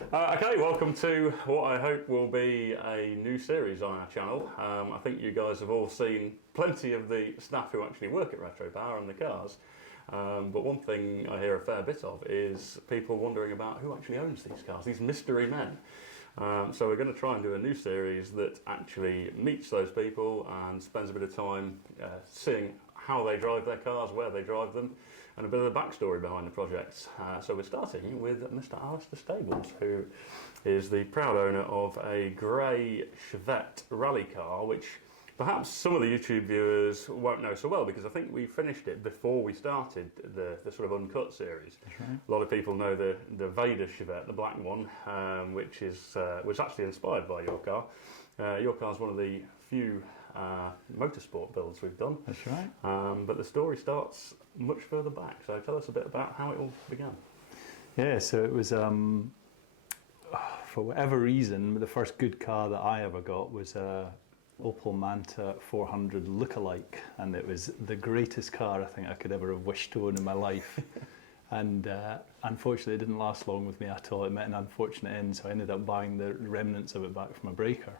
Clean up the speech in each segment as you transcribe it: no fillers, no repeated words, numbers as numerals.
Okay, welcome to what I hope will be a new series on our channel. I think you guys have all seen plenty of the staff who actually work at Retro Power and the cars. But one thing I hear a fair bit of is people wondering about who actually owns these cars, these mystery men. So we're going to try and do a new series that actually meets those people and spends a bit of time seeing how they drive their cars, where they drive them, and a bit of the backstory behind the projects. So we're starting with Mr. Alasdair Stables, who is the proud owner of a grey Chevette rally car, which perhaps some of the YouTube viewers won't know so well, because I think we finished it before we started the sort of uncut series. That's right. A lot of people know the BEATER Chevette, the black one, which was actually inspired by your car. Your car's one of the few motorsport builds we've done. That's right. But the story starts much further back, so tell us a bit about how it all began. Yeah, so it was, for whatever reason, the first good car that I ever got was a Opel Manta 400 lookalike, and it was the greatest car I think I could ever have wished to own in my life. And unfortunately it didn't last long with me at all. It met an unfortunate end, so I ended up buying the remnants of it back from a breaker.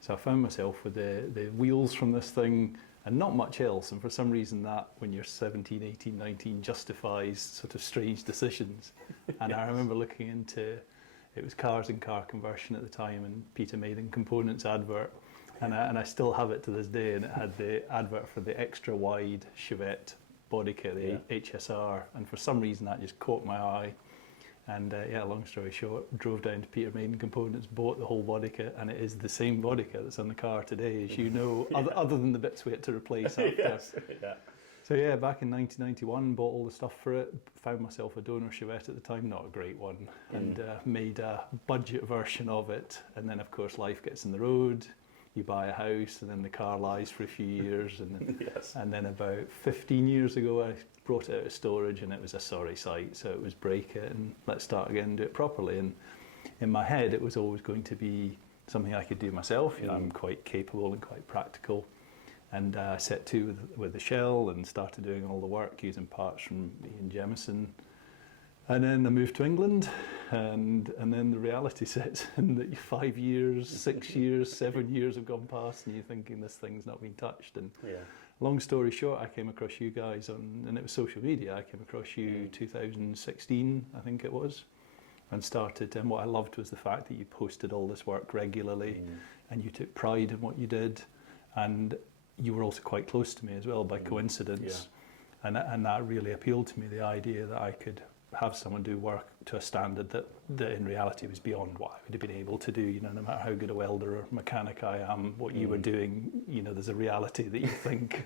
So I found myself with the wheels from this thing and not much else, and for some reason that, when you're 17, 18, 19, justifies sort of strange decisions. And Yes. I remember looking into, it was Cars and Car Conversion at the time, and Peter Maiden Components advert, and I still have it to this day, and it had the advert for the extra wide Chevette body kit, the HSR, and for some reason that just caught my eye. And yeah, long story short, drove down to Peter Maiden Components, bought the whole body kit, and it is the same body kit that's on the car today, as you know, other than the bits we had to replace after. Yes. Yeah. So yeah, back in 1991, bought all the stuff for it, found myself a donor Chevette at the time, not a great one, and made a budget version of it. And then of course life gets in the road, you buy a house, and then the car lies for a few years, and then, Yes. and then about 15 years ago I brought it out of storage, and it was a sorry sight, so it was break it and let's start again and do it properly. And in my head it was always going to be something I could do myself. You know, I'm quite capable and quite practical, and I set to with the shell and started doing all the work using parts from Ian Jemison. And then I moved to England, and then the reality sets in that 5 years, 6 years, 7 years have gone past, and you're thinking this thing's not been touched. And long story short, I came across you guys and it was social media. I came across you 2016, I think it was, and started. And what I loved was the fact that you posted all this work regularly, and you took pride in what you did, and you were also quite close to me as well by coincidence, and that really appealed to me. The idea that I could have someone do work to a standard that in reality was beyond what I would have been able to do. You know, no matter how good a welder or mechanic I am, what you were doing, you know, there's a reality that you think,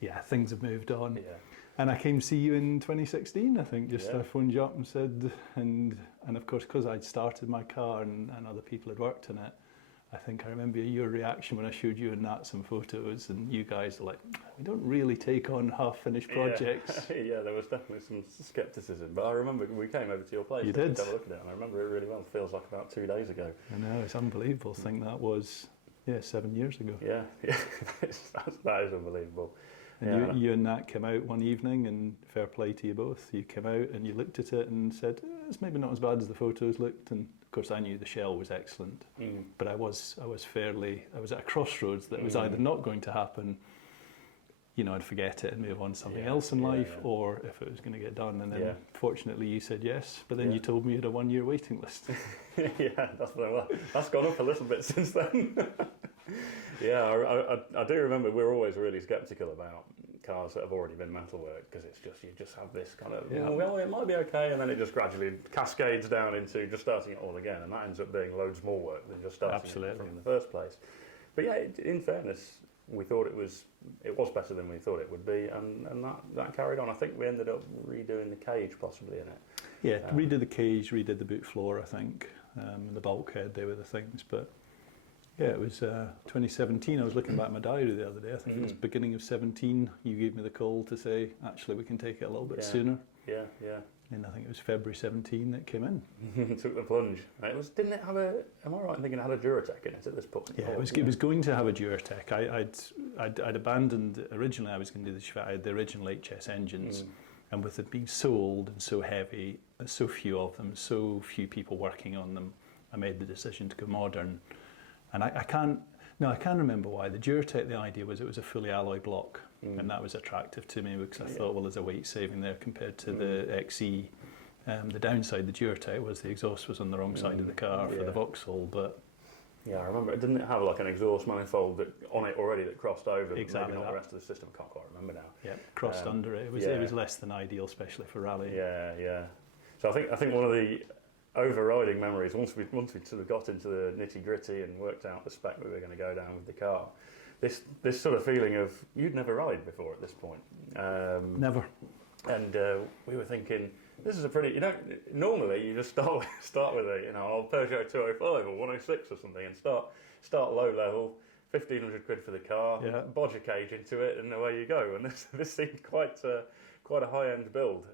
yeah, things have moved on. Yeah. And I came to see you in 2016, I think. I phoned you up and said, and of course, because I'd started my car and other people had worked in it, I think I remember your reaction when I showed you and Nat some photos, and you guys are like, we don't really take on half-finished projects. Yeah, there was definitely some scepticism, but I remember we came over to your place to have a look at it, and I remember it really well. It feels like about 2 days ago. I know, it's unbelievable. I think that was, 7 years ago. Yeah, that is unbelievable. And you and Nat came out one evening, and fair play to you both. You came out and you looked at it and said, it's maybe not as bad as the photos looked. And of course I knew the shell was excellent, but I was at a crossroads that it was either not going to happen, you know, I'd forget it and move on to something else in life, or if it was going to get done. And then fortunately you said yes, but then you told me you had a 1 year waiting list. That's gone up a little bit since then. I do remember we were always really sceptical about cars that have already been metalwork, because it's just, you just have this kind of, well, it might be okay, and then it just gradually cascades down into just starting it all again, and that ends up being loads more work than just starting it from in the first place. But yeah, in fairness, we thought it was better than we thought it would be, and that carried on. I think we ended up redoing the cage possibly in it. Yeah, redid the cage, redid the boot floor, I think, and the bulkhead, they were the things. But yeah, it was 2017. I was looking back at my diary the other day. I think it was beginning of 17. You gave me the call to say, actually, we can take it a little bit sooner. Yeah. And I think it was February 17 that came in. Took the plunge. Didn't it have a, am I right in thinking it had a Duratec in it at this point? Yeah, it was going to have a Duratec. I'd abandoned, originally I was going to do the Chevette. I had the original HS engines, And with it being so old and so heavy, so few of them, so few people working on them, I made the decision to go modern. And I can't remember why. The Duratec, the idea was it was a fully alloy block, and that was attractive to me because I thought, well, there's a weight saving there compared to the XE. The downside, the Duratec, was the exhaust was on the wrong side of the car for the Vauxhall, but... Yeah, I remember. Didn't it have like an exhaust manifold on it already that crossed over? Exactly. Maybe not the rest of the system. I can't quite remember now. Yeah, crossed under it. It was less than ideal, especially for rally. Yeah. So I think one of the overriding memories, once we sort of got into the nitty gritty and worked out the spec we were going to go down with the car, this sort of feeling of you'd never ride before at this point. Never. And we were thinking, this is a pretty, normally you just start with a, old Peugeot 205 or 106 or something and start low level, 1,500 quid for the car, bodge a cage into it, and away you go. And this seemed quite a high-end build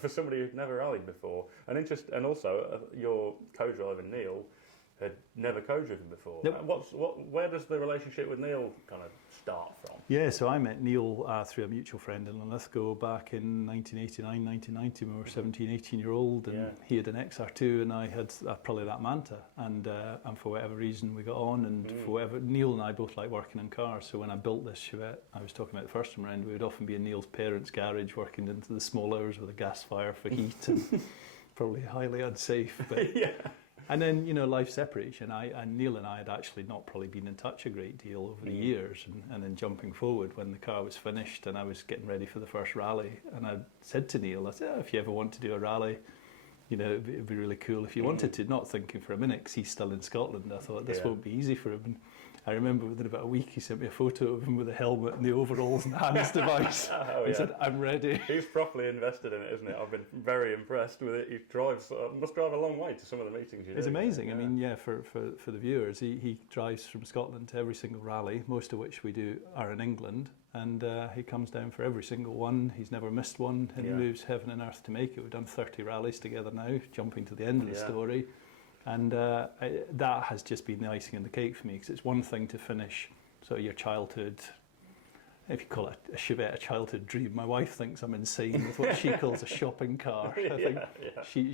for somebody who'd never rallied before. And also your co-driver Neil had never co-driven before. Nope. Where does the relationship with Neil kind of start from? Yeah, so I met Neil through a mutual friend in Linlithgow back in 1989, 1990 when we were 17, 18-year-old, and he had an XR2 and I had probably that Manta, and for whatever reason we got on, and Neil and I both like working in cars, so when I built this Chevette, I was talking about the first time around, we would often be in Neil's parents' garage working into the small hours with a gas fire for heat, and probably highly unsafe, but... And then, life separates, and Neil and I had actually not probably been in touch a great deal over the years, and then jumping forward when the car was finished and I was getting ready for the first rally, and I said to Neil, I said, if you ever want to do a rally, it'd be really cool if you wanted to, not thinking for a minute, because he's still in Scotland. I thought this won't be easy for him. And I remember within about a week he sent me a photo of him with a helmet and the overalls and the hands device. He said, I'm ready. He's properly invested in it, isn't it? I've been very impressed with it. He must drive a long way to some of the meetings you do. It's amazing. I mean, for the viewers, he drives from Scotland to every single rally, most of which we do are in England, and he comes down for every single one. He's never missed one, and he moves heaven and earth to make it. We've done 30 rallies together now, jumping to the end of the story. And that has just been the icing on the cake for me, because it's one thing to finish sort of your childhood, if you call it a Chevette, a childhood dream. My wife thinks I'm insane with what she calls a shopping car. I think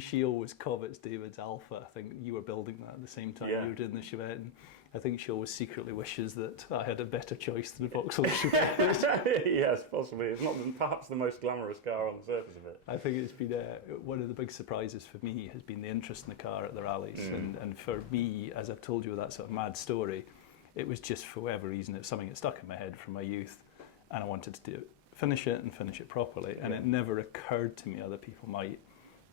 she always covets David's Alpha. I think you were building that at the same time you were doing the Chevette. And I think she always secretly wishes that I had a better choice than the Vauxhall Chevette. Yes, possibly. It's not perhaps the most glamorous car on the surface of it. I think it's been one of the big surprises for me has been the interest in the car at the rallies. And for me, as I've told you with that sort of mad story, it was just for whatever reason, it's something that stuck in my head from my youth, and I wanted to finish it properly. And it never occurred to me other people might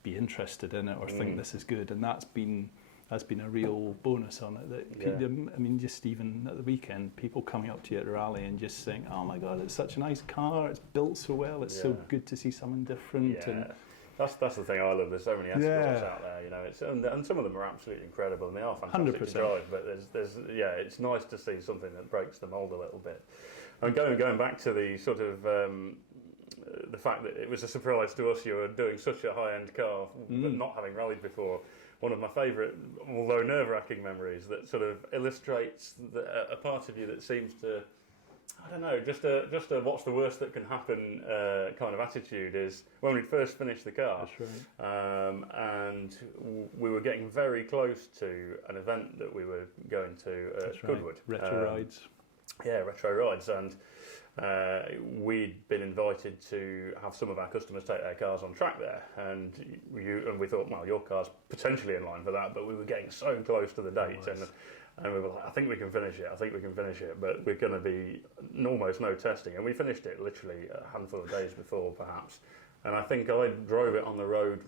be interested in it or think this is good. And that's been a real bonus on it. I mean, just even at the weekend, people coming up to you at the rally and just saying, "Oh my God, it's such a nice car. It's built so well. It's so good to see something different." Yeah. And that's the thing I love. There's so many ESCORTs out there, and some of them are absolutely incredible, and they are fantastic 100%. to drive. But it's nice to see something that breaks the mould a little bit. And going back to the sort of the fact that it was a surprise to us you were doing such a high-end car, but not having rallied before. One of my favourite, although nerve-wracking memories that sort of illustrates a part of you that seems to, I don't know, just a what's the worst that can happen kind of attitude is when we first finished the car. That's right. And we were getting very close to an event that we were going to at Goodwood. Retro rides. Yeah, retro rides, and we'd been invited to have some of our customers take their cars on track there, and we thought, well, your car's potentially in line for that, but we were getting so close to the date, and we were like, I think we can finish it, but we're going to be almost no testing, and we finished it literally a handful of days before, perhaps, and I think I drove it on the road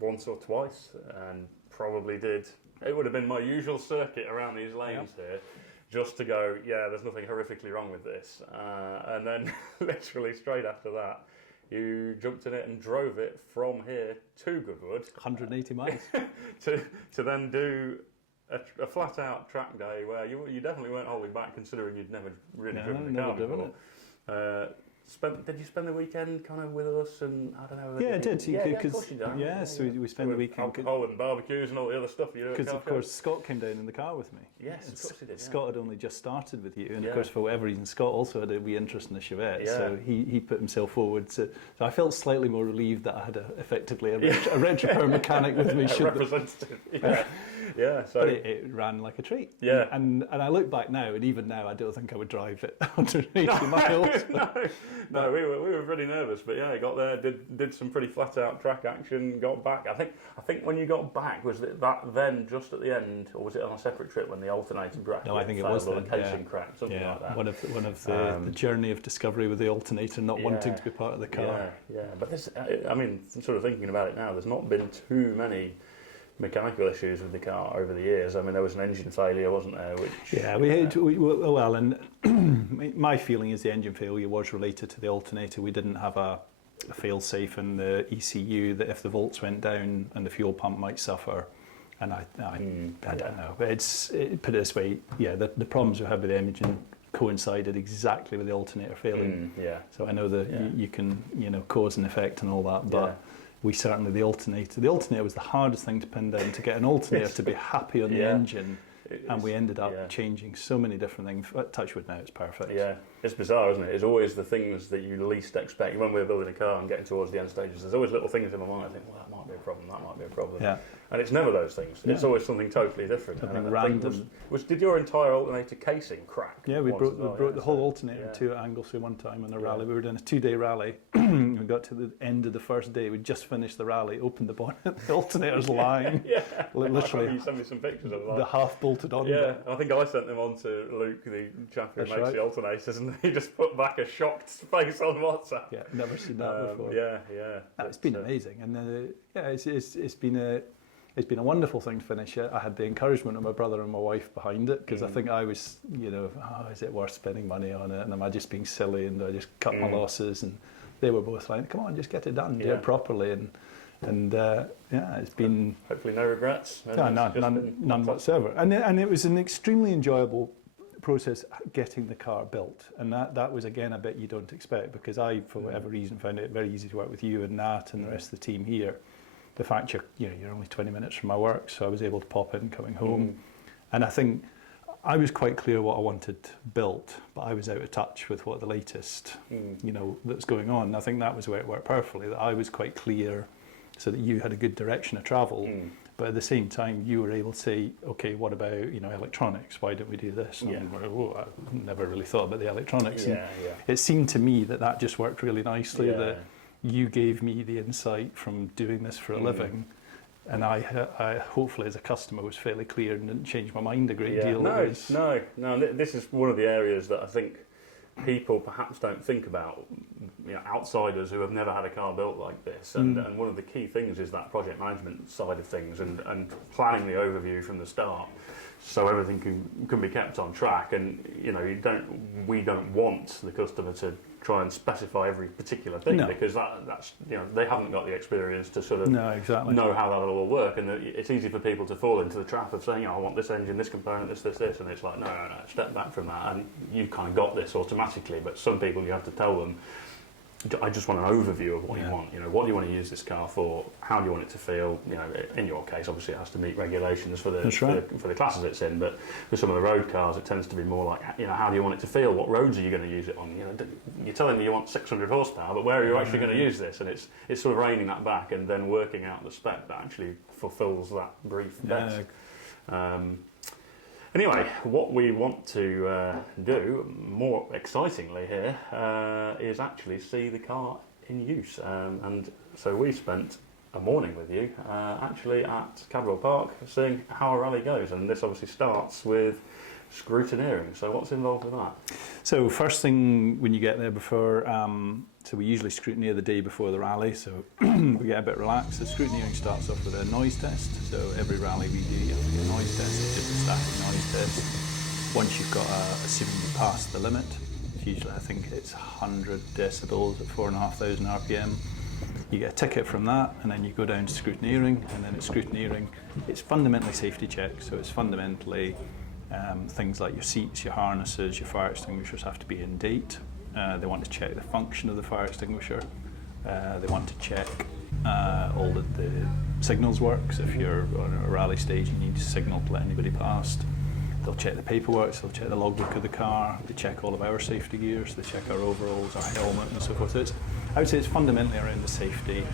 once or twice, and probably did. It would have been my usual circuit around these lanes here. Just to go, there's nothing horrifically wrong with this. And then literally straight after that, you jumped in it and drove it from here to Goodwood. 180 miles. to then do a flat-out track day where you definitely weren't holding back considering you'd never really driven the car before. Did you spend the weekend kind of with us? And I don't know. Yeah, I did. Of course you did. Yeah, so we spent the weekend. Alcohol and barbecues and all the other stuff you do. Because of course Scott came down in the car with me. Yes, of course he did. Yeah. Scott had only just started with you, and of course for whatever reason Scott also had a wee interest in the Chevette, so he put himself forward. So I felt slightly more relieved that I had effectively a retropower mechanic with me. A representative. Yeah. So but it ran like a treat. Yeah. And I look back now, and even now I don't think I would drive it 180 miles. No, we were pretty nervous, but yeah, got there, did some pretty flat out track action, got back. I think when you got back, was that then just at the end, or was it on a separate trip when the alternator bracket? No, I think it was then. The casing cracked, something like that. One of the journey of discovery with the alternator not wanting to be part of the car. Yeah. But this, I mean, sort of thinking about it now, there's not been too many mechanical issues with the car over the years. I mean, there was an engine failure, wasn't there? And my feeling is the engine failure was related to the alternator. We didn't have a fail-safe in the ECU that if the volts went down and the fuel pump might suffer. And I don't know. But put it this way, the problems we had with the engine coincided exactly with the alternator failing. So I know that you can, cause and effect and all that, but we certainly, the alternator was the hardest thing to pin down, to get an alternator to be happy on the engine. And we ended up changing so many different things. Touchwood now, it's perfect. Yeah, it's bizarre, isn't it? It's always the things that you least expect. When we're building a car and getting towards the end stages, there's always little things in my mind. I think, well, that might be a problem, that might be a problem. Yeah. And it's never those things. It's always something totally different. Something random. Did your entire alternator casing crack? Yeah, we broke the whole alternator in two angles through one time on a rally. We were doing a 2-day rally. We got to the end of the first day. We just finished the rally, opened the bonnet, the alternator's lying. Literally. You sent me some pictures of that. The half bolted on. Yeah, I think I sent them on to Luke, the chap who makes the alternators, and he just put back a shocked face on WhatsApp. Yeah, never seen that before. Yeah. No, it's been amazing, and it's been a wonderful thing to finish it. I had the encouragement of my brother and my wife behind it, because I think I was, is it worth spending money on it? And am I just being silly? And I just cut my losses? And they were both like, come on, just get it done, do it properly. And it's been... Hopefully no regrets. None whatsoever. And it was an extremely enjoyable process getting the car built. And that was, again, a bit you don't expect, because I, for whatever reason, found it very easy to work with you and Nat and the rest of the team here. The fact you're only 20 minutes from my work, so I was able to pop in coming home. And I think I was quite clear what I wanted built, but I was out of touch with what the latest, that's going on. And I think that was where it worked perfectly, that I was quite clear so that you had a good direction of travel, but at the same time you were able to say, okay, what about, electronics? Why don't we do this? And I never really thought about the electronics. It seemed to me that just worked really nicely, that you gave me the insight from doing this for a living, and I hopefully as a customer was fairly clear and didn't change my mind a great deal. No. This is one of the areas that I think people perhaps don't think about, outsiders who have never had a car built like this. And one of the key things is that project management side of things and planning the overview from the start, so everything can be kept on track. And we don't want the customer to try and specify every particular thing, because that's they haven't got the experience to sort of know how that'll all work, and it's easy for people to fall into the trap of saying, I want this engine, this component, this, and it's like, no, step back from that, and you've kind of got this automatically. But some people, you have to tell them, I just want an overview of what you want. What do you want to use this car for? How do you want it to feel? In your case, obviously, it has to meet regulations for the classes it's in. But for some of the road cars, it tends to be more like, how do you want it to feel? What roads are you going to use it on? You're telling me you want 600 horsepower, but where are you actually going to use this? And it's sort of reining that back and then working out the spec that actually fulfills that brief best. Anyway, what we want to do, more excitingly here, is actually see the car in use. And so we spent a morning with you, actually at Cadwell Park, seeing how a rally goes. And this obviously starts with scrutineering. So what's involved with that? So first thing when you get there before, so we usually scrutineer the day before the rally, so we get a bit relaxed. The scrutineering starts off with a noise test. So every rally we do, you have to do a noise test. It's just a static noise test. Once you've got, assuming you pass the limit, it's usually I think it's 100 decibels at 4,500 RPM. You get a ticket from that, and then you go down to scrutineering, and then at scrutineering, it's fundamentally safety checks. So it's fundamentally things like your seats, your harnesses, your fire extinguishers have to be in date. They want to check the function of the fire extinguisher. They want to check all of the signals work. So if you're on a rally stage, you need to signal to let anybody past. They'll check the paperwork, so they'll check the logbook of the car, they check all of our safety gears, they check our overalls, our helmet and so forth. So I would say it's fundamentally around the safety,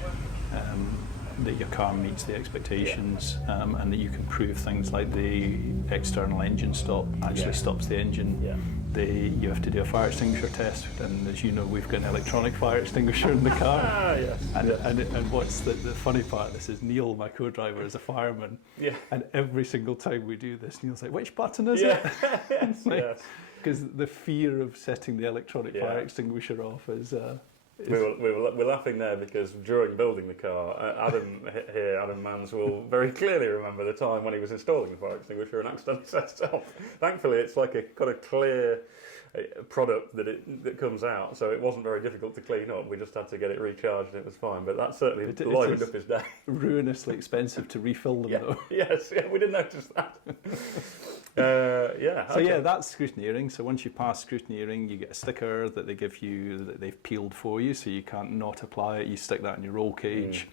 that your car meets the expectations, and that you can prove things like the external engine stop actually stops the engine. You have to do a fire extinguisher test, and as you know, we've got an electronic fire extinguisher in the car. And what's the funny part of this is Neil, my co-driver, is a fireman, and every single time we do this, Neil's like, which button is it? Because the fear of setting the electronic fire extinguisher off is... We're laughing there because during building the car, Adam Mans will very clearly remember the time when he was installing the fire extinguisher and accidentally set it off. Thankfully, it's like a kind of clear product that comes out, so it wasn't very difficult to clean up. We just had to get it recharged and it was fine. But that certainly livened up his day. Ruinously expensive to refill them, though. Yes, we didn't notice that. So that's scrutineering. So once you pass scrutineering, you get a sticker that they give you that they've peeled for you, so you can't not apply it. You stick that in your roll cage.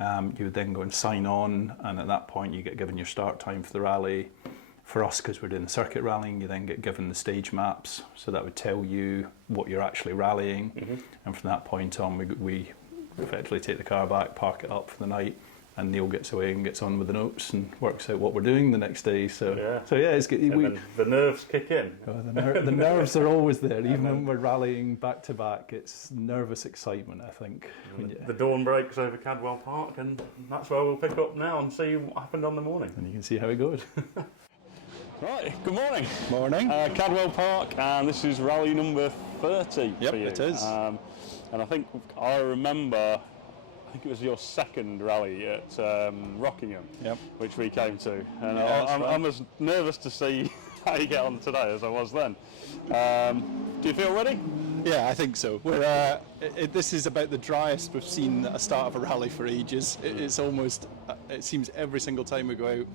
You would then go and sign on, and at that point you get given your start time for the rally. For us, because we're doing the circuit rallying, you then get given the stage maps, so that would tell you what you're actually rallying. And from that point on, we effectively take the car back, park it up for the night, and Neil gets away and gets on with the notes and works out what we're doing the next day. So it's good. Then the nerves kick in. The nerves are always there, even when we're rallying back to back. It's nervous excitement, I think. The dawn breaks over Cadwell Park, and that's where we'll pick up now and see what happened on the morning. And you can see how it goes. Right, good morning. Morning. Cadwell Park, and this is rally number 30 Yep, for you. it is. And I think I remember, it was your second rally at Rockingham, which we came to. And I'm as nervous to see how you get on today as I was then. Do you feel ready? Yeah, I think so. This is about the driest we've seen at a start of a rally for ages. It's almost, it seems every single time we go out,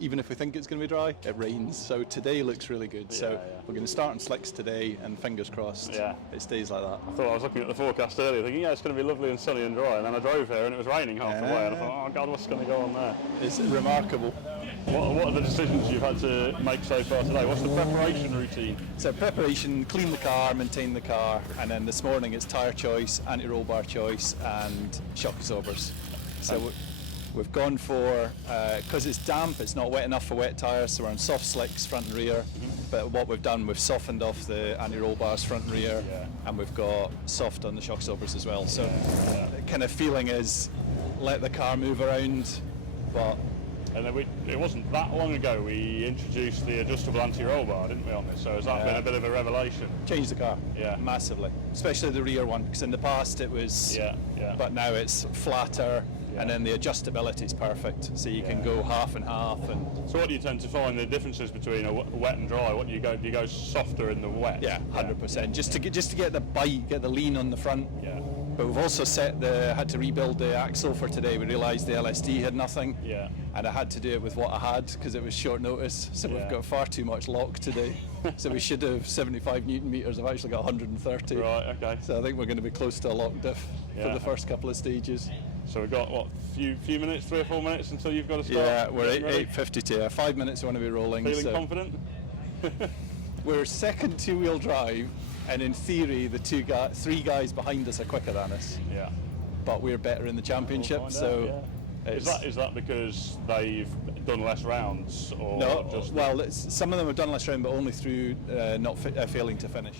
even if we think it's going to be dry, it rains. So today looks really good. We're going to start on slicks today, and fingers crossed it stays like that. I thought I was looking at the forecast earlier thinking, it's going to be lovely and sunny and dry, and then I drove here and it was raining half the way, and I thought, oh God, what's going to go on there? It's remarkable. What are the decisions you've had to make so far today? What's the preparation routine? So preparation, clean the car, maintain the car, and then this morning it's tyre choice, anti-roll bar choice, and shock absorbers. So we've gone for, because it's damp, it's not wet enough for wet tyres, so we're on soft slicks front and rear. But what we've done, we've softened off the anti-roll bars front and rear, and we've got soft on the shock absorbers as well. So the kind of feeling is, let the car move around, but... And then it wasn't that long ago we introduced the adjustable anti-roll bar, didn't we, on this? So has that been a bit of a revelation? Changed the car, massively. Especially the rear one, because in the past it was... But now it's flatter, and then the adjustability is perfect. So you can go half and half. And so what do you tend to find the differences between a wet and dry? What do you go softer in the wet? Yeah, 100%. Just to get the bite, get the lean on the front. But we've also had to rebuild the axle for today. We realised the LSD had nothing, and I had to do it with what I had because it was short notice. So we've got far too much lock today. So we should have 75 newton meters. I've actually got 130. Right. Okay. So I think we're going to be close to a lock diff for the first couple of stages. So we've got few minutes, 3 or 4 minutes until you've got to start. Yeah, we're 8:52. 5 minutes we want to be rolling. Feeling confident? We're second two-wheel drive. And in theory, the 3 guys behind us are quicker than us. Yeah. But we're better in the championship, Is that because they've done less rounds, or no? Just well, some of them have done less rounds, but only through not failing to finish.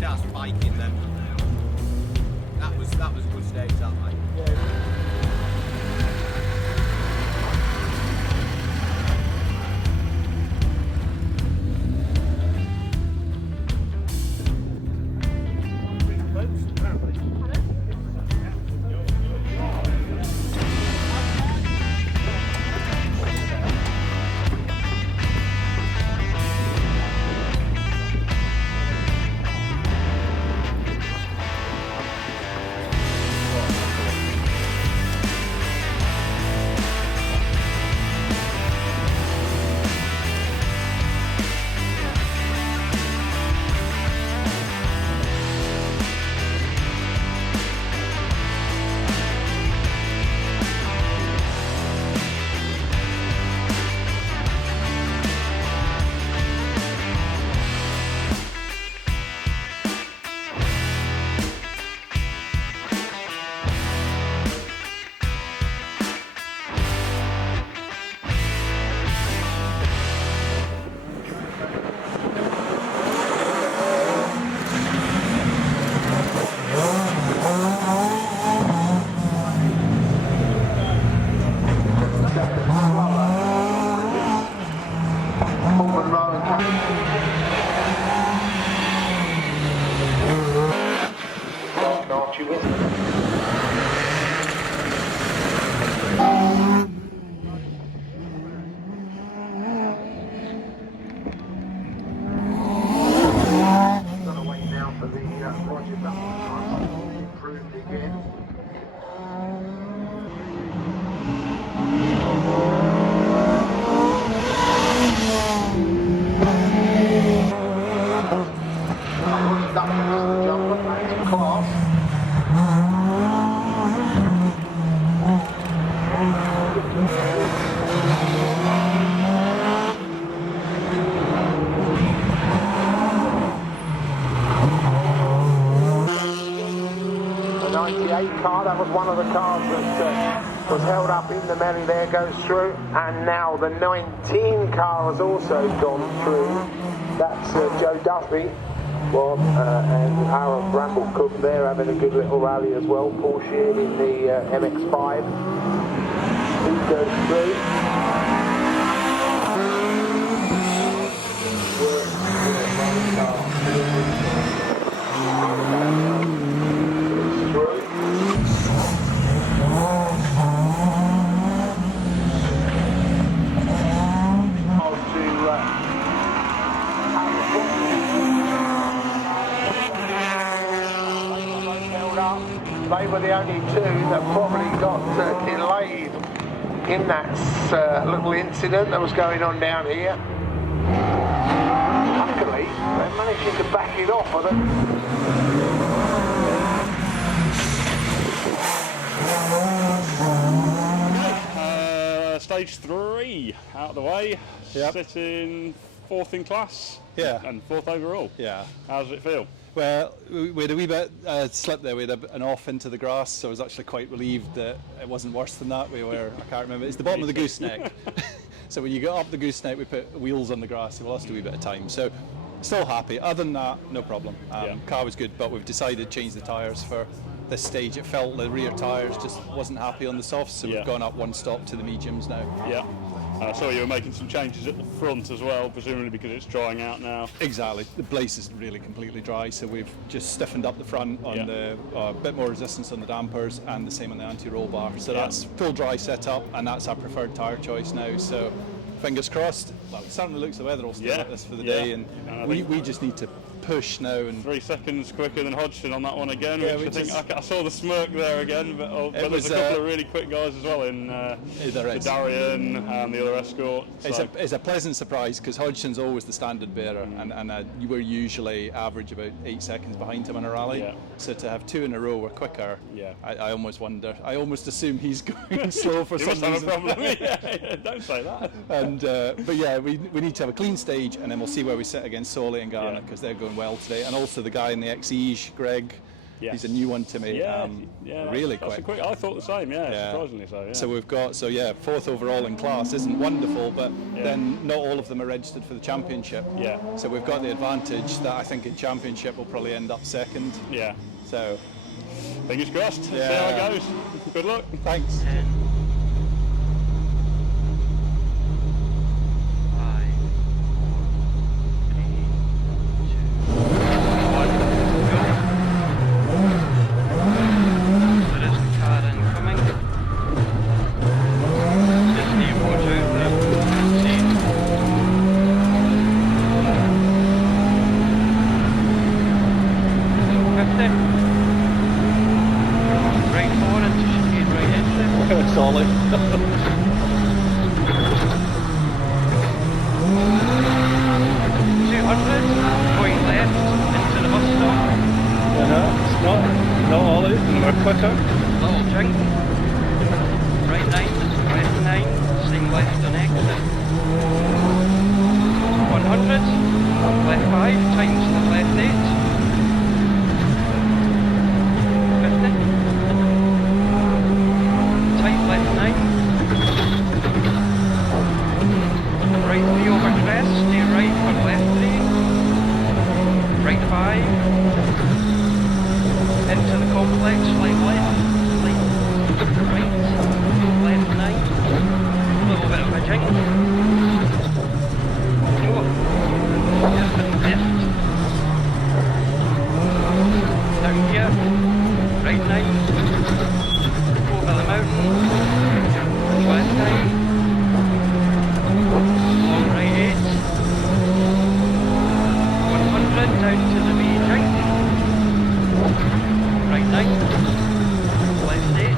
starts spiking, then that was a good stage, that like. Car, that was one of the cars that was held up in the melee there, goes through, and now the 19 car has also gone through. That's Joe Duffy, and Aaron Bramble Cook there having a good little rally as well. Paul Sheard in the MX-5. He goes through. They were the only two that probably got delayed in that little incident that was going on down here. Luckily, they managed to back it off of them. Stage 3 out of the way, sitting 4th in class and 4th overall. Yeah. How does it feel? Well, we had a wee bit slip there. We had an off into the grass, so I was actually quite relieved that it wasn't worse than that. I can't remember. It's the bottom of the gooseneck. So when you get up the gooseneck, we put wheels on the grass, so we lost a wee bit of time. So still happy. Other than that, no problem. Car was good, but we've decided to change the tyres for this stage. It felt the rear tyres just wasn't happy on the softs, so we've gone up one stop to the mediums now. Yeah. I saw you were making some changes at the front as well, presumably because it's drying out now. Exactly. The place is really completely dry, so we've just stiffened up the front on the bit more resistance on the dampers, and the same on the anti-roll bar. So that's full dry setup, and that's our preferred tyre choice now. So fingers crossed. Well, it certainly looks the weather will stay like this for the day, and we just need to push now. And 3 seconds quicker than Hodgson on that one again, which I think I saw the smirk there again, but there's a couple of really quick guys as well in Darian and the other Escort. It's a pleasant surprise because Hodgson's always the standard bearer, and you were usually average about 8 seconds behind him in a rally. So to have 2 in a row were quicker, I almost wonder. I almost assume he's going slow for some reason. Must have a problem. Don't say that. And but yeah, we need to have a clean stage, and then we'll see where we sit against Solly and Garner because they're going well today. And also the guy in the Exige, Greg, Yes. He's a new one to me. Yeah, really that's quick. I thought the same. Yeah, surprisingly so. Yeah. So we've got 4th overall in class isn't wonderful, but then not all of them are registered for the championship. Yeah. So we've got the advantage that I think in championship we'll probably end up 2nd. Yeah. So fingers crossed. Yeah. See how it goes. Good luck. Thanks. 10, 5, 4, 3, 2, 1. Go. There is a car incoming. Just need to watch out there. Can't see. 50. Right forward into chicane right entry. Solid. 200, going left into the bus stop. It's not all out, and we're quicker. Little jink. Right 9, left 9, staying left on exit. 100, left 5, times the left 8. 50. Tight left 9. Right 3 over crest, stay right for left 3. Right 5. Into the complex, slight left, slight right, left 9. A little bit of a jink. No. Just been left. Down here. Right 9. Over the mountain. Left 9. Long right 8. 100 down to the B jink. Right 9. Left 8.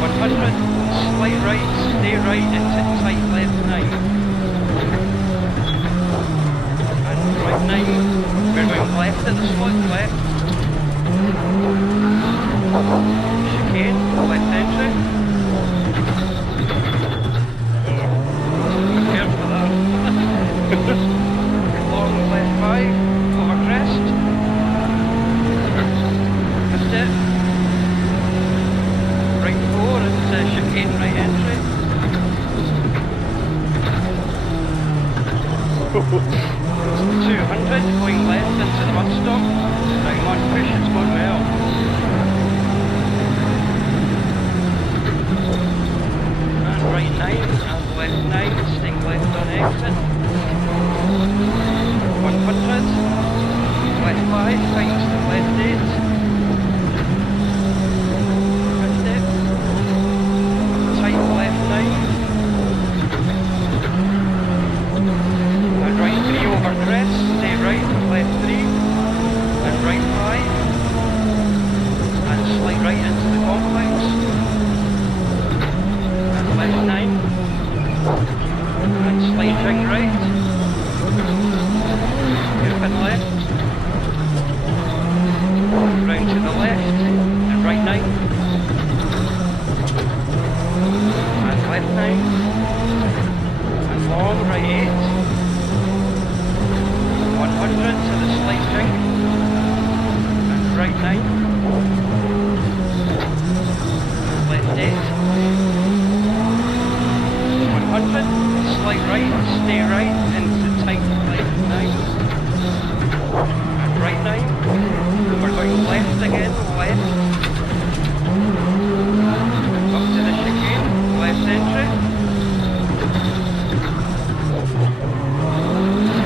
100. Slight right. Stay right into tight left 9. And right 9. We're going left at the spot. Left. Chicane. Left entry. Prepared for that. Long left 5. Over crest. Missed it. Right 4 into chicane right entry. 200 going left into the bus stop. Right 1 push, it's going well. And right 9 and left 9, staying left on exit. 100. Left 5 times the left 8. Missed it. Tight left 9. And right 3 over crest, stay right, left 3. And right 5. And slight right into the complex. And left 9. And slight jing right. Hairpin left. Round to the left, and right 9. And left 9. And long, right 8. 100 to the slight jink. And right 9. Left 8. 100, slight right, stay right, into tight left 9. And right 9. We're going left again, left. Up to the chicane, left entry.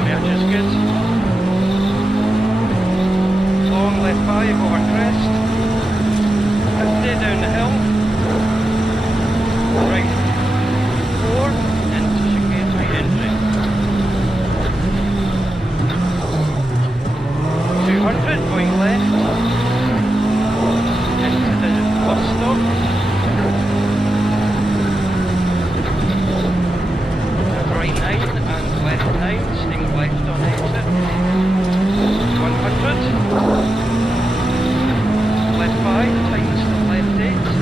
Merge is good. Long left 5 over crest. 50 down the hill. Right 4 into chicane right entry. 200 going left into the bus stop. Right 9 and left 9, staying left on exit. 100. Left 5 times the left 8.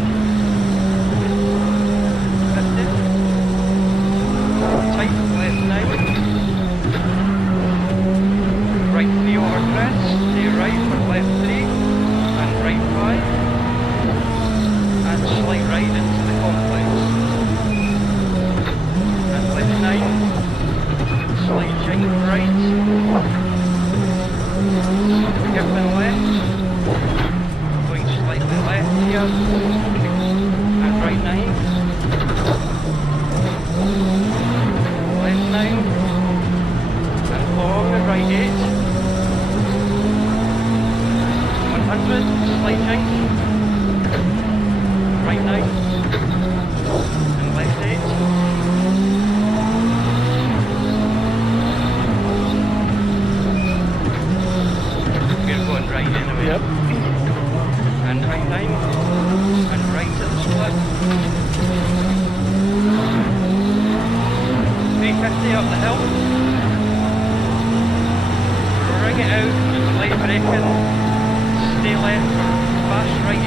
hairpin left, going slightly left here, and right 9, left 9, and long and right 8, 100, slight change, right 9, and left 8. We're going right anyway. Yep. And right 9, and right to the split. 350 up the hill. Ring it out, light braking, stay left for fast right 8.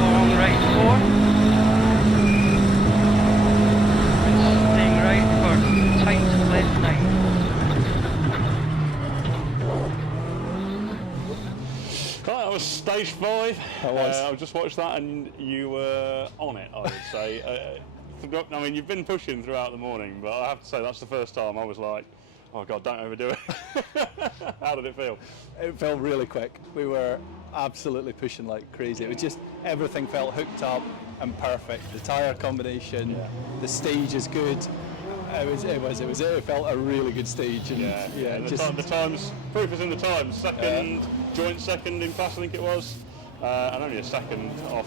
Long right 4. Staying right for tight left 9. Right, that was stage 5. That was. I just watched that and you were on it, I would say. I mean, you've been pushing throughout the morning, but I have to say that's the first time I was like, oh God, don't overdo it. How did it feel? It felt really quick. We were absolutely pushing like crazy. It was just, everything felt hooked up and perfect. The tyre combination, the stage is good. It felt a really good stage. And and just the times, proof is in the times. Second, joint second in class, I think it was, and only a second off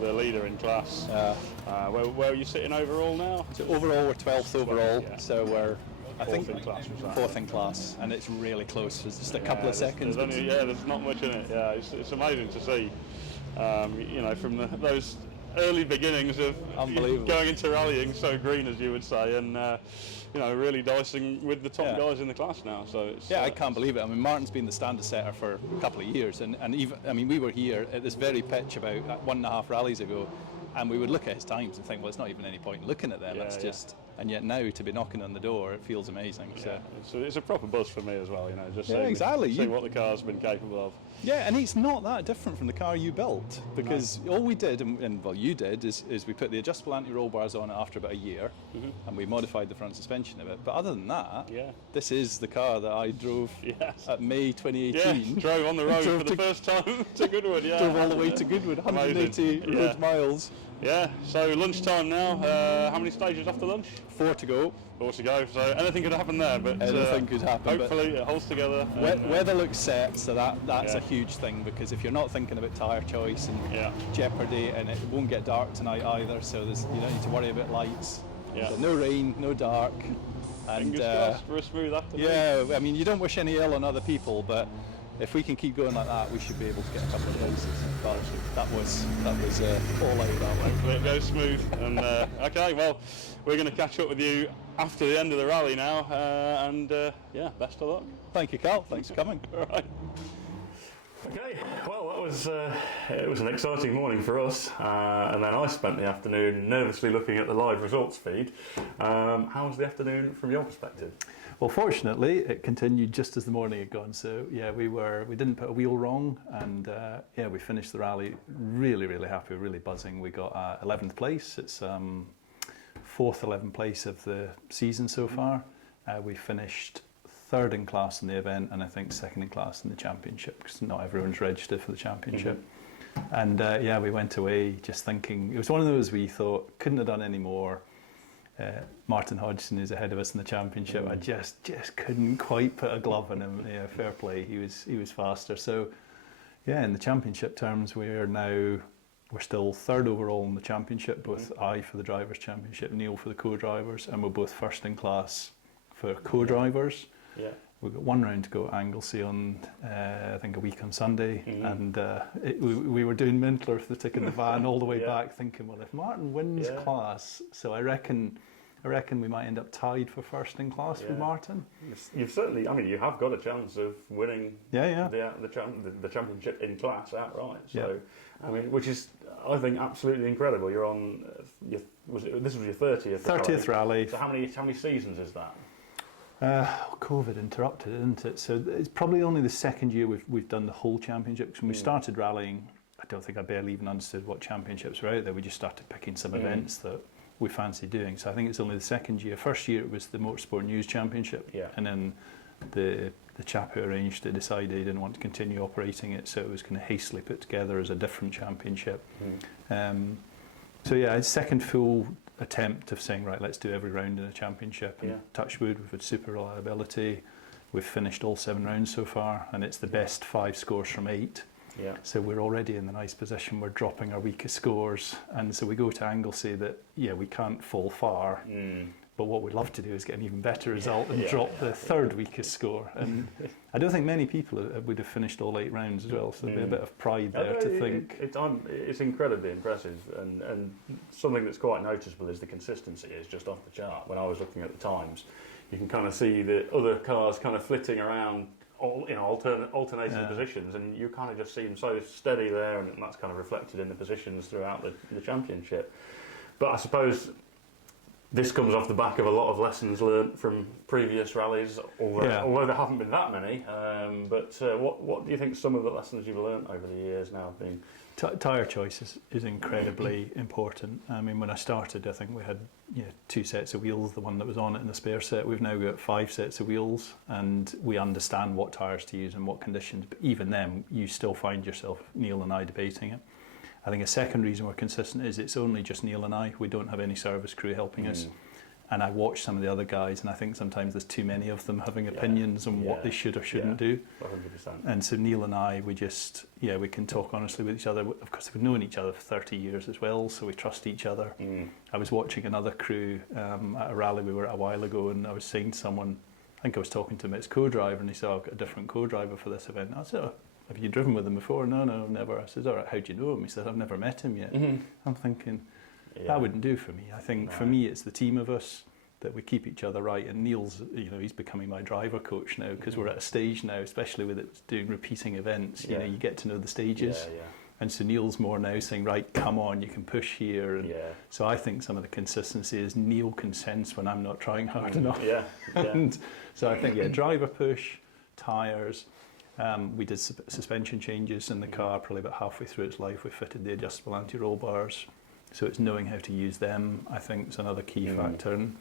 the leader in class. Where are you sitting overall now? so overall, we're 12th overall. Yeah. So we're, I think, Fourth in class, was that? 4th in class, and it's really close. There's just a couple of seconds. There's not much in it. Yeah, it's amazing to see. You know, from those early beginnings of Unbelievable. going into rallying so green, as you would say, and you know, really dicing with the top guys in the class now. So it's, I can't believe it. I mean, Martin's been the standard setter for a couple of years, and even, I mean, we were here at this very pitch about 1.5 rallies ago, and we would look at his times and think, well, it's not even any point looking at them. It's just, and yet now to be knocking on the door, it feels amazing. Yeah, it's a proper buzz for me as well. You know, just exactly. seeing what the car's been capable of. Yeah, and it's not that different from the car you built, because all we did, and well, you did, is we put the adjustable anti-roll bars on it after about a year, and we modified the front suspension a bit. But other than that, this is the car that I drove at May 2018. Yeah, drove on the road for the first time to Goodwood. Yeah, drove all the way to Goodwood, 180 road miles. Yeah, so lunchtime now. How many stages after lunch? 4 to go. 4 to go. So anything could happen there, but Anything could happen. Hopefully it holds together. Weather looks set, so that's a huge thing, because if you're not thinking about tyre choice and jeopardy, and it won't get dark tonight either, so you don't need to worry about lights. Yeah. So no rain, no dark. And Fingers crossed for a smooth afternoon. yeah, I mean, you don't wish any ill on other people, but if we can keep going like that, we should be able to get a couple of races. But that was all out that way. Hopefully it goes smooth. And okay, well, we're going to catch up with you after the end of the rally now, and yeah, best of luck. Thank you, Carl. Thanks for coming. All right. Okay, well, that was it was an exciting morning for us, and then I spent the afternoon nervously looking at the live results feed. How was the afternoon from your perspective? Well, fortunately, it continued just as the morning had gone. So yeah, we didn't put a wheel wrong, and yeah, we finished the rally really, really happy, really buzzing. We got 11th place. It's 4th 11th place of the season so far. We finished 3rd in class in the event, and I think 2nd in class in the championship, because not everyone's registered for the championship. And yeah, we went away just thinking, it was one of those we thought couldn't have done any more. Martin Hodgson is ahead of us in the championship. I just couldn't quite put a glove on him. Yeah, fair play. He was faster. So yeah, in the championship terms, we're still 3rd overall in the championship, both I for the drivers' championship, Neil for the co-drivers, and we're both 1st in class for co-drivers. Yeah. We've got 1 round to go at Anglesey on, I think, a week on Sunday, and we were doing Mintler for the tick in the van all the way back, thinking, well, if Martin wins class, so I reckon we might end up tied for 1st in class with Martin. You've certainly, I mean, you have got a chance of winning the championship in class outright. So, I mean, which is, I think, absolutely incredible. You're on, this was your 30th rally. So how many seasons is that? COVID interrupted it, isn't it? So it's probably only the 2nd year we've done the whole championship. Because when we started rallying, I don't think I barely even understood what championships were out there. We just started picking some events that we fancy doing. So I think it's only the second year. First year it was the Motorsport News Championship, and then the chap who arranged it decided he didn't want to continue operating it, so it was kind of hastily put together as a different championship. So yeah, it's second full attempt of saying, right, let's do every round in a championship. And touch wood, we've had super reliability. We've finished all 7 rounds so far, and it's the best 5 scores from 8. So we're already in the nice position. We're dropping our weakest scores, and so we go to Anglesey that we can't fall far. But what we'd love to do is get an even better result and drop the third weakest score. And I don't think many people would have finished all 8 rounds as well, so there'd be a bit of pride there to think. It's incredibly impressive, and something that's quite noticeable is the consistency is just off the chart. When I was looking at the times, you can kind of see the other cars kind of flitting around, alternating positions, and you kind of just see them so steady there, and that's kind of reflected in the positions throughout the championship. But I suppose this comes off the back of a lot of lessons learnt from previous rallies, although there haven't been that many. But what do you think some of the lessons you've learnt over the years now have been? Tyre choice is incredibly important. I mean, when I started, I think we had 2 sets of wheels, the one that was on it and the spare set. We've now got 5 sets of wheels, and we understand what tyres to use and what conditions. But even then, you still find yourself, Neil and I, debating it. I think a second reason we're consistent is it's only just Neil and I. We don't have any service crew helping us. And I watch some of the other guys, and I think sometimes there's too many of them having opinions on what they should or shouldn't do. 100%. And so Neil and I, we just, we can talk honestly with each other. Of course, we've known each other for 30 years as well, so we trust each other. I was watching another crew at a rally we were at a while ago, and I was saying to someone, I think I was talking to him, it's co-driver, and he said, I've got a different co-driver for this event. I said, have you driven with him before? No, never. I said, all right, how do you know him? He said, I've never met him yet. I'm thinking, that wouldn't do for me. I think for me, it's the team of us that we keep each other right. And Neil's, he's becoming my driver coach now, because we're at a stage now, especially with it doing repeating events, you get to know the stages. And so Neil's more now saying, right, come on, you can push here. And so I think some of the consistency is Neil can sense when I'm not trying hard enough. And so I think, driver push, tyres. We did suspension changes in the car probably about halfway through its life. We fitted the adjustable anti-roll bars. So it's knowing how to use them, I think, is another key factor. And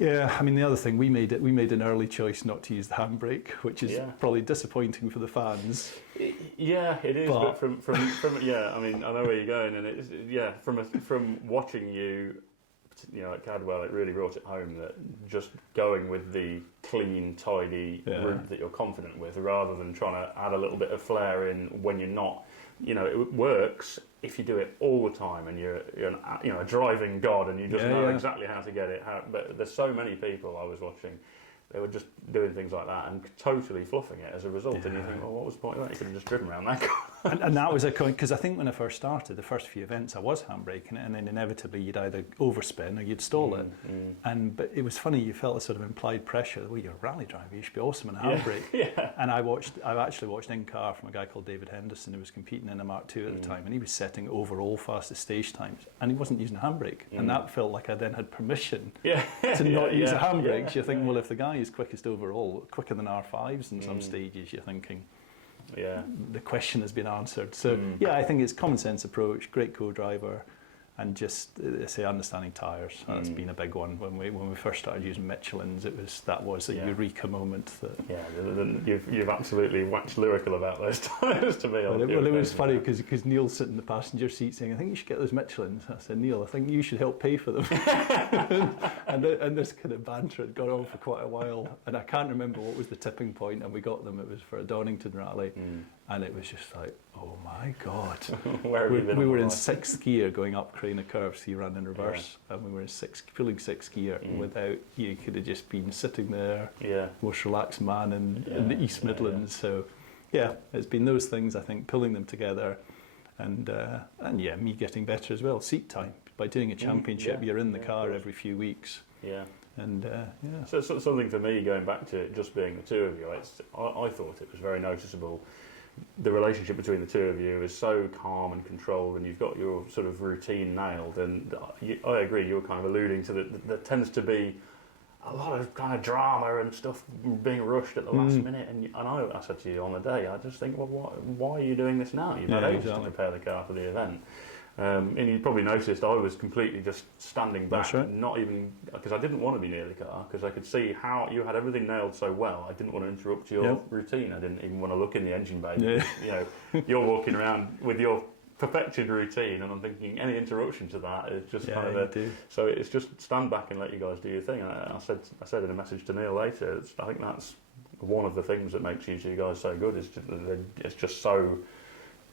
I mean, the other thing, we made an early choice not to use the handbrake, which is probably disappointing for the fans. Yeah, it is. But from I mean, I know where you're going, and it's from watching you, at Cadwell, it really brought it home that just going with the clean, tidy route that you're confident with, rather than trying to add a little bit of flair in when you're not. It works if you do it all the time, and you're a driving god, and you just know exactly how to get it. But there's so many people I was watching, they were just doing things like that and totally fluffing it as a result. And you think, well, what was the point of that? You could have just driven around that car. and that was because I think when I first started, the first few events, I was handbraking it, and then inevitably you'd either overspin or you'd stall it. But it was funny, you felt a sort of implied pressure. Well, you're a rally driver, you should be awesome in a handbrake. And I've actually watched in car from a guy called David Henderson, who was competing in a Mark II at the time, and he was setting overall fastest stage times, and he wasn't using a handbrake. And that felt like I then had permission to not use a handbrake. You're thinking, well, if the guy is quickest overall, quicker than R5s in some stages, you're thinking, the question has been answered. So I think it's common sense approach, great co-driver, and just understanding tyres. That's been a big one. When we first started using Michelin's, that was a eureka moment. You've absolutely waxed lyrical about those tyres to me. Well, it was funny because Neil's sitting in the passenger seat saying, I think you should get those Michelin's. I said, Neil, I think you should help pay for them. and this kind of banter had gone on for quite a while, and I can't remember what was the tipping point, and we got them. It was for a Donington rally, and it was just like, oh my God. We were in 6th gear going up Craner curves, so you ran in reverse, and we were in pulling 6th gear without, you could have just been sitting there, most relaxed man in the East Midlands. So it's been those things, I think, pulling them together, and me getting better as well. Seat time. By doing a championship, you're in the car every few weeks. And So something for me, going back to it just being the two of you, I thought it was very noticeable. The relationship between the two of you is so calm and controlled, and you've got your sort of routine nailed. And I agree, you're kind of alluding to that. There tends to be a lot of kind of drama and stuff being rushed at the last minute. And I said to you on the day, I just think, well, why are you doing this now? You've had ages to prepare the car for the event. And you probably noticed I was completely just standing back, That's right. not even, because I didn't want to be near the car, because I could see how you had everything nailed so well. I didn't want to interrupt your routine. I didn't even want to look in the engine bay. Yeah. You know, you're walking around with your perfected routine, and I'm thinking any interruption to that is just kind of so it's just stand back and let you guys do your thing. I said in a message to Neil later, I think that's one of the things that makes you two guys so good, is just, it's just so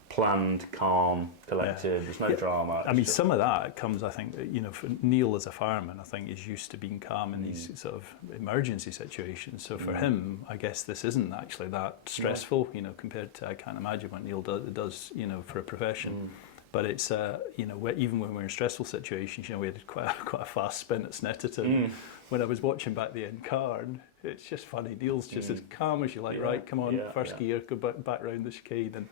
planned, calm, collected. There's no drama. I mean, some of that comes, I think, you know, for Neil as a fireman, I think is used to being calm in these sort of emergency situations. So for him, I guess this isn't actually that stressful, you know, compared to, I can't imagine what Neil does, you know, for a profession. But it's, you know, even when we're in stressful situations, you know, we had quite a fast spin at Snetterton. When I was watching back the end car, and it's just funny. Neil's just as calm as you like. Right, come on, first gear, go back round the chicane, and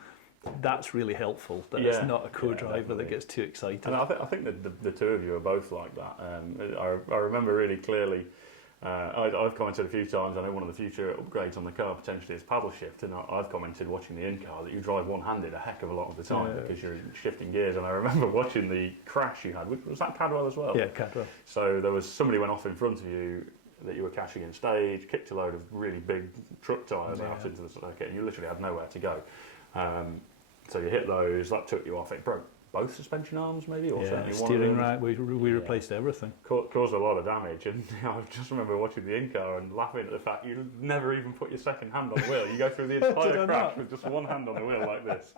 that's really helpful. That it's not a co-driver that gets too excited. And I think that the two of you are both like that. I remember really clearly. I've commented a few times. I know one of the future upgrades on the car potentially is paddle shift, and I've commented watching the in-car that you drive one-handed a heck of a lot of the time because you're shifting gears. And I remember watching the crash you had. Was that Cadwell as well? Yeah, Cadwell. So there was somebody went off in front of you that you were catching in stage, kicked a load of really big truck tyres out into the circuit, and you literally had nowhere to go. So you hit those, that took you off. It broke both suspension arms, maybe, or certainly one steering of them. rack. We replaced everything. Caused a lot of damage, and I just remember watching the in-car and laughing at the fact you never even put your second hand on the wheel. You go through the entire crash with just one hand on the wheel like this,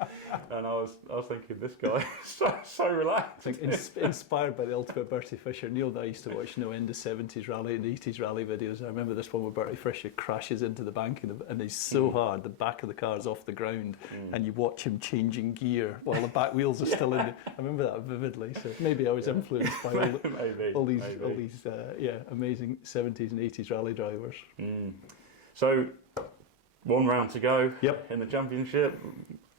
and I was thinking, this guy is so relaxed. I think inspired by the ultimate Bertie Fisher. Neil and I used to watch no end of 70s rally and 80s rally videos. I remember this one where Bertie Fisher crashes into the bank, and he's so hard, the back of the car is off the ground, and you watch him changing gear while the back wheels are still in. I remember that vividly. So maybe I was influenced by all these amazing 70s and 80s rally drivers. So 1 round to go in the championship.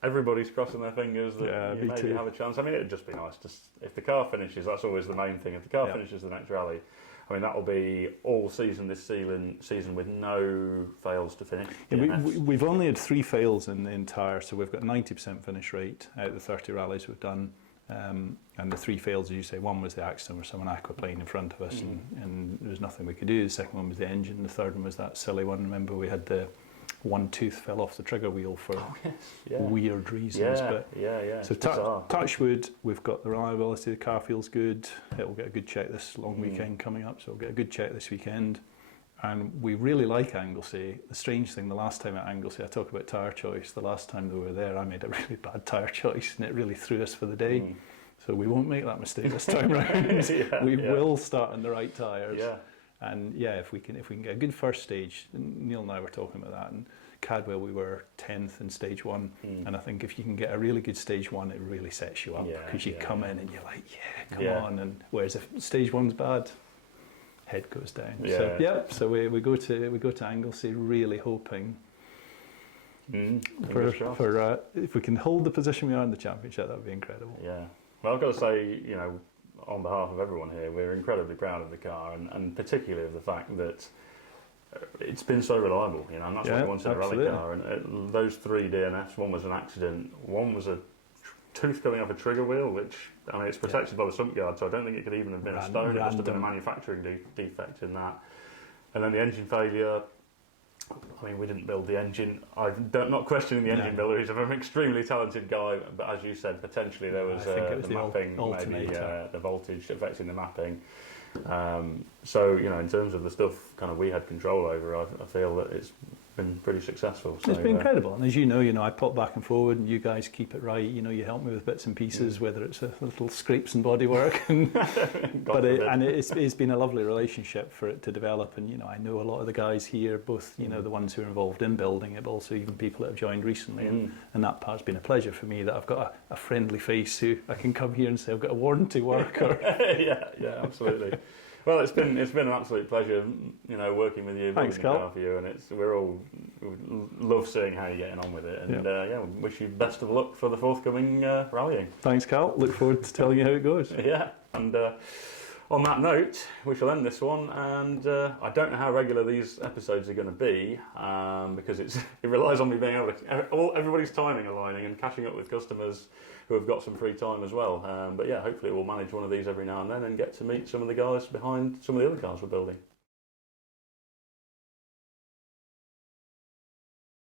Everybody's crossing their fingers that you maybe have a chance. I mean, it'd just be nice if the car finishes. That's always the main thing. If the car finishes the next rally, I mean, that will be all season this season with no fails to finish. Yeah, we've only had 3 fails in the entire, so we've got 90% finish rate out of the 30 rallies we've done. And the 3 fails, as you say, one was the accident where someone aquaplaned in front of us and there was nothing we could do. The second one was the engine. The third one was that silly one. Remember, we had one tooth fell off the trigger wheel for weird reasons. So touch wood, we've got the reliability, the car feels good. It'll get a good check this long weekend coming up, so we'll get a good check this weekend. And we really like Anglesey. The strange thing, the last time at Anglesey, I talk about tyre choice, the last time that we were there, I made a really bad tyre choice and it really threw us for the day. So we won't make that mistake this time round. We will start on the right tyres. And if we can get a good first stage, Neil and I were talking about that, and Cadwell we were 10th in stage 1, and I think if you can get a really good stage 1, it really sets you up, because you come in and you're like, come on, and whereas if stage 1's bad, head goes down. So we go to Anglesey really hoping for if we can hold the position we are in the championship, that would be incredible. Well, I've got to say, you know, on behalf of everyone here, we're incredibly proud of the car, and particularly of the fact that it's been so reliable, you know, and that's what you want in a rally car. And those 3 DNFs, one was an accident, one was a tooth coming off a trigger wheel, which, I mean, it's protected by the sump guard, so I don't think it could even have been a stone. It must have been a manufacturing defect in that. And then the engine failure, I mean, we didn't build the engine. I'm not questioning the engine builder. He's an extremely talented guy, but as you said, potentially there was the mapping, maybe the voltage affecting the mapping. So, you know, in terms of the stuff kind of we had control over, I feel that it's been pretty successful. So, it's been incredible, and as you know, I pop back and forward, and you guys keep it right. You know, you help me with bits and pieces, whether it's a little scrapes and bodywork, and it's been a lovely relationship for it to develop. And you know, I know a lot of the guys here, both the ones who are involved in building it, but also even people that have joined recently, and that part's been a pleasure for me. That I've got a friendly face who I can come here and say I've got a warranty work. Yeah, absolutely. Well, it's been an absolute pleasure, you know, working with you, Thanks, Carl. For you, and we love seeing how you're getting on with it, and wish you best of luck for the forthcoming rallying. Thanks, Carl. Look forward to telling you how it goes. And On that note, we shall end this one, and I don't know how regular these episodes are going to be, because it relies on me being able to everybody's timing aligning and catching up with customers who have got some free time as well. But yeah, hopefully we'll manage one of these every now and then and get to meet some of the guys behind some of the other cars we're building.